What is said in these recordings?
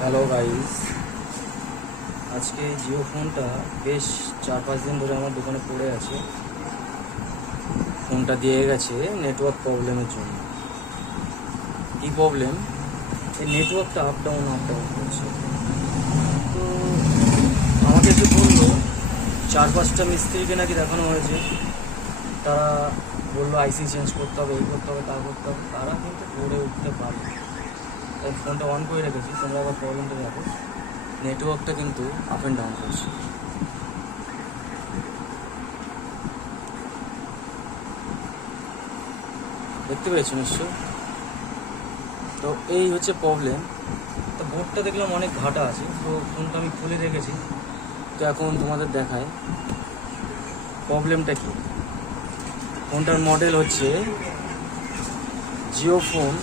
Hello guys, আজকে জিও ফোনটা বেশ 4-5 দিন ধরে আমার দোকানে পড়ে আছে। ফোনটা দিয়ে গেছে নেটওয়ার্ক প্রবলেমের জন্য। কী প্রবলেম? এই নেটওয়ার্কটা আপ ডাউন করছে। তো আমাকে এসে বললো 4-5টা মিস্ত্রিকে নাকি দেখানো হয়েছে, তারা বললো আইসি চেঞ্জ করতে হবে, এই করতে হবে, তা করতে হবে, তারা কিন্তু করে উঠতে পারে। তাই ফোনটা অন করে রেখেছি। তোমরা আবার প্রবলেমটা দেখো, নেটওয়ার্কটা কিন্তু আপ অ্যান্ড ডাউন করছে। দেখতে পেয়েছো নিশ্চয়? তো এই হচ্ছে প্রবলেম। তো বোর্ডটা দেখলাম অনেক ঘাটা আছে, তো ফোনটা আমি খুলে রেখেছি। তো এখন তোমাদের দেখায় প্রবলেমটা কি। ফোনটার মডেল হচ্ছে জিও ফোন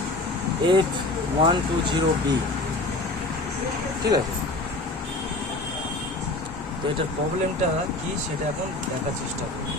F120B, ঠিক আছে? তো এটার প্রবলেমটা কি সেটা এখন দেখার চেষ্টা করি।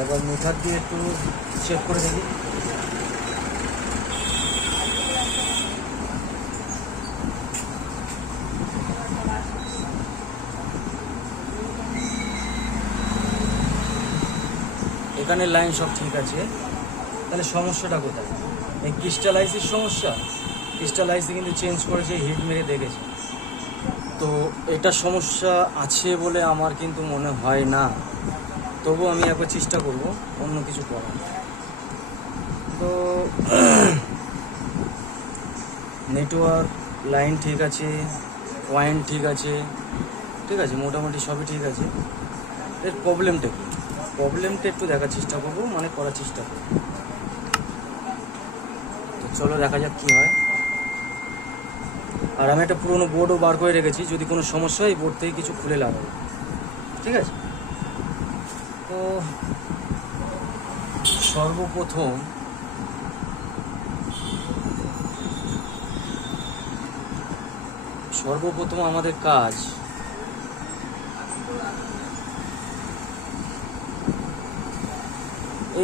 একবার মিটার দিয়ে একটু চেক করে দেখি। এখানে লাইন সব ঠিক আছে, তাহলে সমস্যাটা কোথায়? এই ক্রিস্টালাইসির সমস্যা। ক্রিস্টালাইসি কিন্তু চেঞ্জ করেছে, হিট মেরে দেখেছে। তো এটা সমস্যা আছে বলে আমার কিন্তু মনে হয় না। তবু আমি একবার চেষ্টা করব অন্য কিছু করার। তো নেটওয়ার্ক লাইন ঠিক আছে, পয়েন্ট ঠিক আছে, ঠিক আছে, মোটামুটি সবই ঠিক আছে। এর প্রবলেমটা কি? প্রবলেমটা একটু দেখার চেষ্টা করব, মানে করার চেষ্টা করব। তো চলো দেখা যাক কী হয়। আর আমি একটা পুরোনো বোর্ডও বার করে রেখেছি, যদি কোনো সমস্যা হয় এই বোর্ড থেকে কিছু খুলে লাগাবো, ঠিক আছে? তো সর্বপ্রথম আমাদের কাজ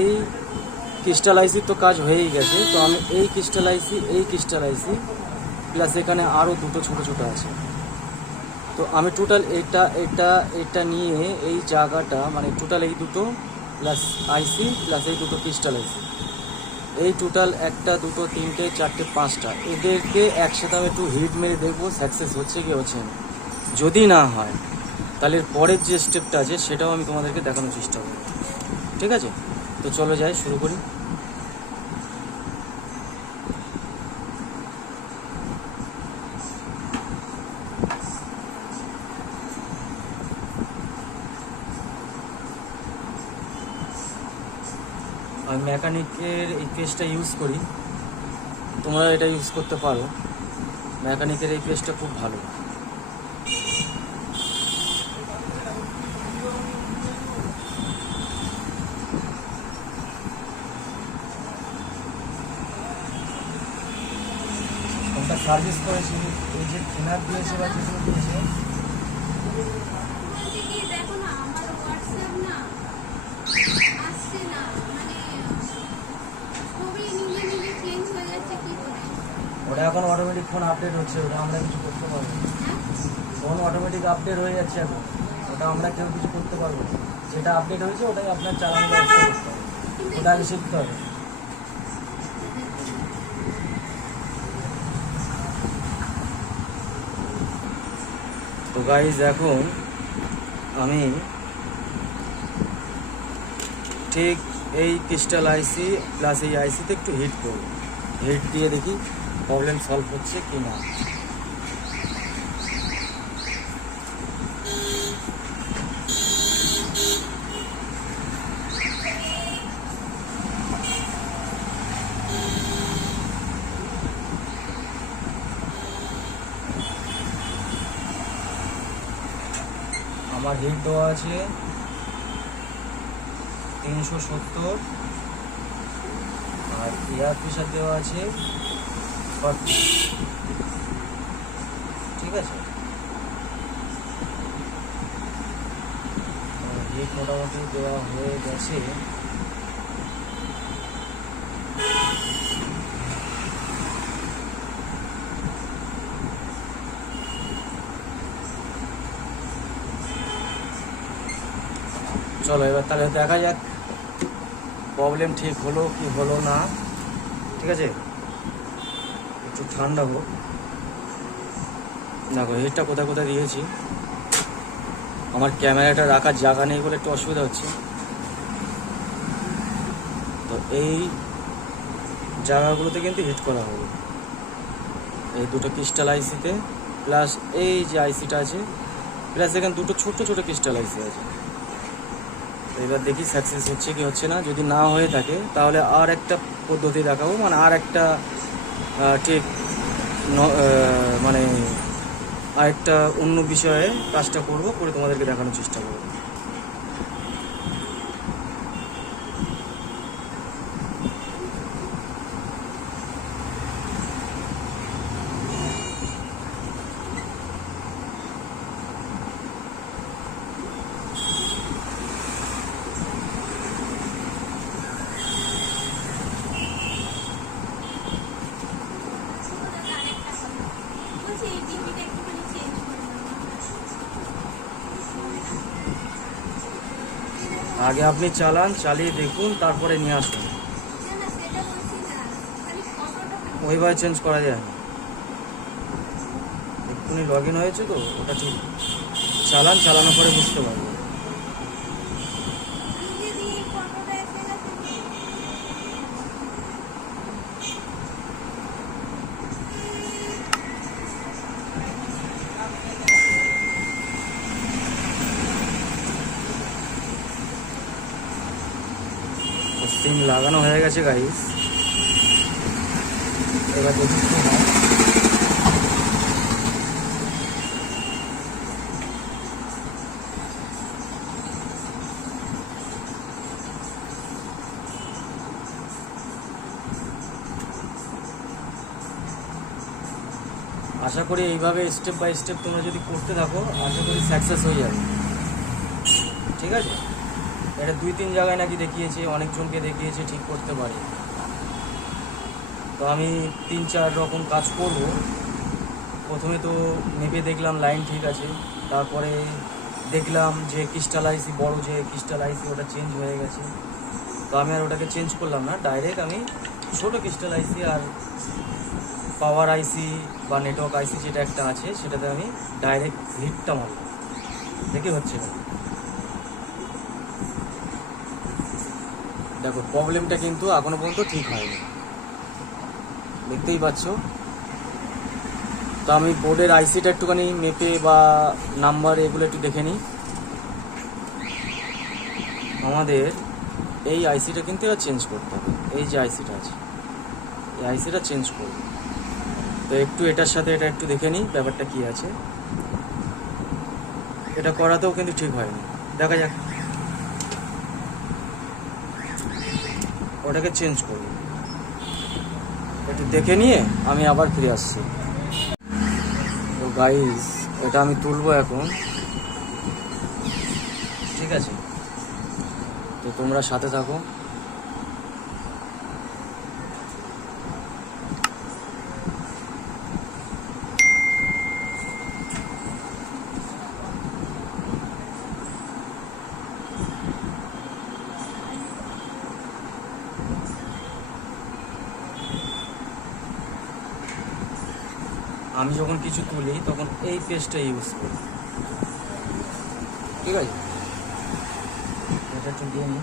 এই ক্রিস্টালাইসির তো কাজ হয়েই গেছে। তো আমি এই ক্রিস্টালাইসি প্লাস এখানে আরও দুটো ছোটো ছোটো আছে। তো আমি টোটাল এটা নিয়ে এই জায়গাটা, মানে টোটাল এই দুটো প্লাস আইসি প্লাস এই দুটো ক্রিস্টালাইসি, এই টোটাল 1, 2, 3, 4, 5টা, এদেরকে একসাথে আমি একটু হিট মেরে দেখবো সাকসেস হচ্ছে কি হচ্ছে না। যদি না হয় তাহলে পরের যে স্টেপটা আছে সেটাও আমি তোমাদেরকে দেখানোর চেষ্টা করব, ঠিক আছে? তো চলো যাই, শুরু করি। আমি মেকানিকের এই পেজটা ইউজ করি, তোমরা এটা ইউজ করতে পারো। মেকানিকের এই পেজটা খুব ভালো। ফোনটা সার্ভিস করেছি, এই যে থিনার দিয়েছে বা কিছু দিয়েছে, ওটা এখন অটোমেটিক ফোন আপডেট হচ্ছে, ওটা আমরা কিছু করতে পারবো। ফোন অটোমেটিক আপডেট হয়ে যাচ্ছে এখন, ওটা আমরা কেউ কিছু করতে পারবো না। যেটা আপডেট হয়েছে ওটাই আপনার চালানো ব্যবস্থা করতে হবে, ওটা আগে শিখতে হবে। তো গাইজ এখন আমি ঠিক এই ক্রিস্টাল আইসি প্লাস এই আইসিতে একটু হিট করব, হিট দিয়ে দেখি প্রবলেম সলভ হচ্ছে কি না। আমার হিট দেওয়া আছে 370 আর এয়ার প্রেশার দেওয়া আছে 40। ঠিক আছে, হিট মোটামুটি দেওয়া হয়ে গেছে। চলো এবার তাহলে দেখা যাক প্রবলেম ঠিক হলো কি হলো না। ঠিক আছে, একটু ঠান্ডা হোক। দেখো হিটটা কোথায় কোথায় দিয়েছি, আমার ক্যামেরাটা রাখার জায়গা নেই বলে একটু অসুবিধা হচ্ছে। তো এই জায়গাগুলোতে কিন্তু হিট করা হবে, এই দুটো ক্রিস্টাল আইসিতে, প্লাস এই যে আইসিটা আছে, প্লাস এখানে দুটো ছোট ছোট ক্রিস্টাল আইসি আছে। তো এবার দেখি সাকসেস হচ্ছে কি হচ্ছে না। যদি না হয়ে থাকে তাহলে আর একটা পদ্ধতি দেখাবো, মানে আর একটা ঠিক মানে আরেকটা অন্য বিষয়ে কাজটা করব, করে তোমাদেরকে দেখানোর চেষ্টা করব। আগে আপনি চালান, চালিয়ে দেখুন, তারপরে নিয়ে আসুন। ওইভাবে চেঞ্জ করা যায় না, এক্ষুনি লগ ইন হয়েছে তো, ওটা ঠিক চালান, চালানোর পরে বুঝতে পারবো। সিম লাগানো হয়ে গেছে গাইস, এবার দেখি কি হয়। আশা করি এইভাবে স্টেপ বাই স্টেপ তোমরা যদি করতে থাকো, আশা করি সাকসেস হয়ে যাবে। ঠিক আছে, এটা 2-3 জায়গায় নাকি দেখিয়েছে, অনেকজনকে দেখিয়েছে ঠিক করতে পারে। তো আমি 3-4 রকম কাজ করব। প্রথমে তো মেপে দেখলাম লাইন ঠিক আছে, তারপরে দেখলাম যে ক্রিস্টাল আইসি, বড় যে ক্রিস্টাল আইসি ওটা চেঞ্জ হয়ে গেছে। তো আমি আর ওটাকে চেঞ্জ করলাম না, ডাইরেক্ট আমি ছোটো ক্রিস্টাল আইসি আর পাওয়ার আইসি বা নেটওয়ার্ক আইসি যেটা একটা আছে সেটাতে আমি ডাইরেক্ট হিটটা মারলাম, দেখে হচ্ছে না। দেখো প্রবলেমটা কিন্তু এখনো পর্যন্ত ঠিক হয়নি, দেখতেই পাচ্ছ। তো আমি বোর্ডের আইসিটা একটুখানি মেপে বা নাম্বার এগুলো একটু দেখে নিই। আমাদের এই আইসিটা কিন্তু এবার চেঞ্জ করতে হবে, এই যে আইসিটা আছে এই আইসিটা চেঞ্জ করব। তো একটু এটার সাথে এটা একটু দেখে নিই ব্যাপারটা কী আছে। এটা করাতেও কিন্তু ঠিক হয়নি, দেখা যাক। ওটাকে চেঞ্জ করব, একটু দেখে নিয়ে আমি আবার ফিরে আসছি। তো গাইস এটা আমি তুলবো এখন, ঠিক আছে? তো তোমরা সাথে থাকো। আমি যখন কিছু তুলি তখন এই পেজটা ইউজ করি, ঠিক আছে? এটা একটু দিয়ে নিই।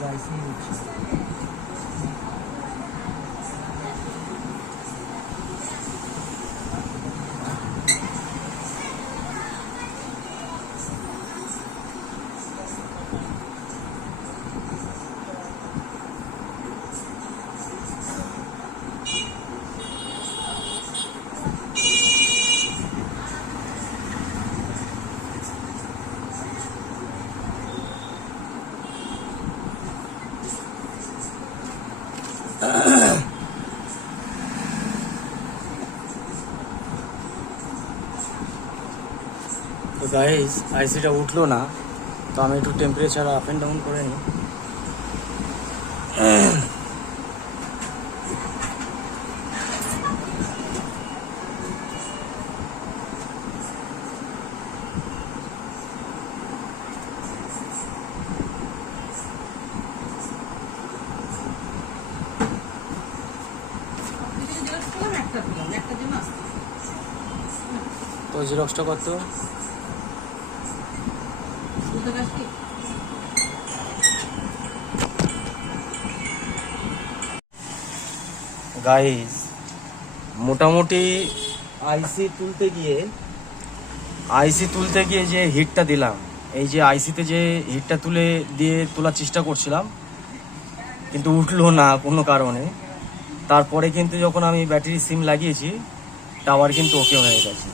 ডিসপ্লে আইসি হচ্ছে। তো গাইস আইসিটা উঠলো না, তো আমি একটু টেম্পারেচার আপ অ্যান্ড ডাউন করে নিই। তো জেরক্সটা কত? গাইস মোটামুটি আইসি তুলতে গিয়ে যে হিটটা দিলাম, এই যে আইসিতে যে হিটটা তোলার চেষ্টা করছিলাম, কিন্তু উঠলো না কোনো কারণে। তারপরে কিন্তু যখন আমি ব্যাটারি সিম লাগিয়েছি, টাওয়ার কিন্তু ওকে হয়ে গেছে।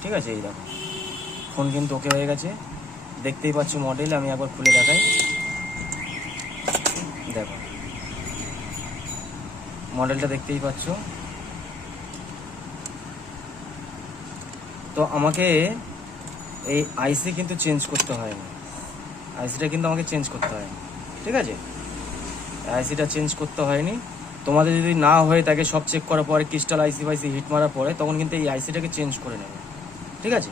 ঠিক আছে, এই দেখো ফোন কিন্তু ওকে হয়ে গেছে, দেখতেই পাচ্ছ মডেল। আমি একবার খুলে দেখাই, দেখো মডেলটা দেখতেই পাচ্ছ। তো আমাকে এই আইসি কিন্তু চেঞ্জ করতে হয় না, আইসিটা কিন্তু আমাকে চেঞ্জ করতে হয়। ঠিক আছে, আইসিটা চেঞ্জ করতে হয়নি। তোমাদের যদি না হয়ে থাকে, সব চেক করার পরে ক্রিস্টাল আইসি ফাইসি হিট মারার পরে, তখন কিন্তু এই আইসিটাকে চেঞ্জ করে নেবে। ঠিক আছে,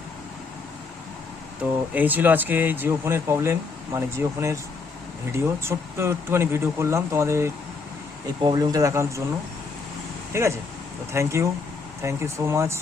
তো এই ছিল আজকে জিও ফোনের প্রবলেম, মানে জিও ফোনের ভিডিও। ছোট্ট একটুখানি ভিডিও করলাম তোমাদের এই প্রবলেমটা দেখানোর জন্য। ঠিক আছে, তো থ্যাংক ইউ সো মাচ।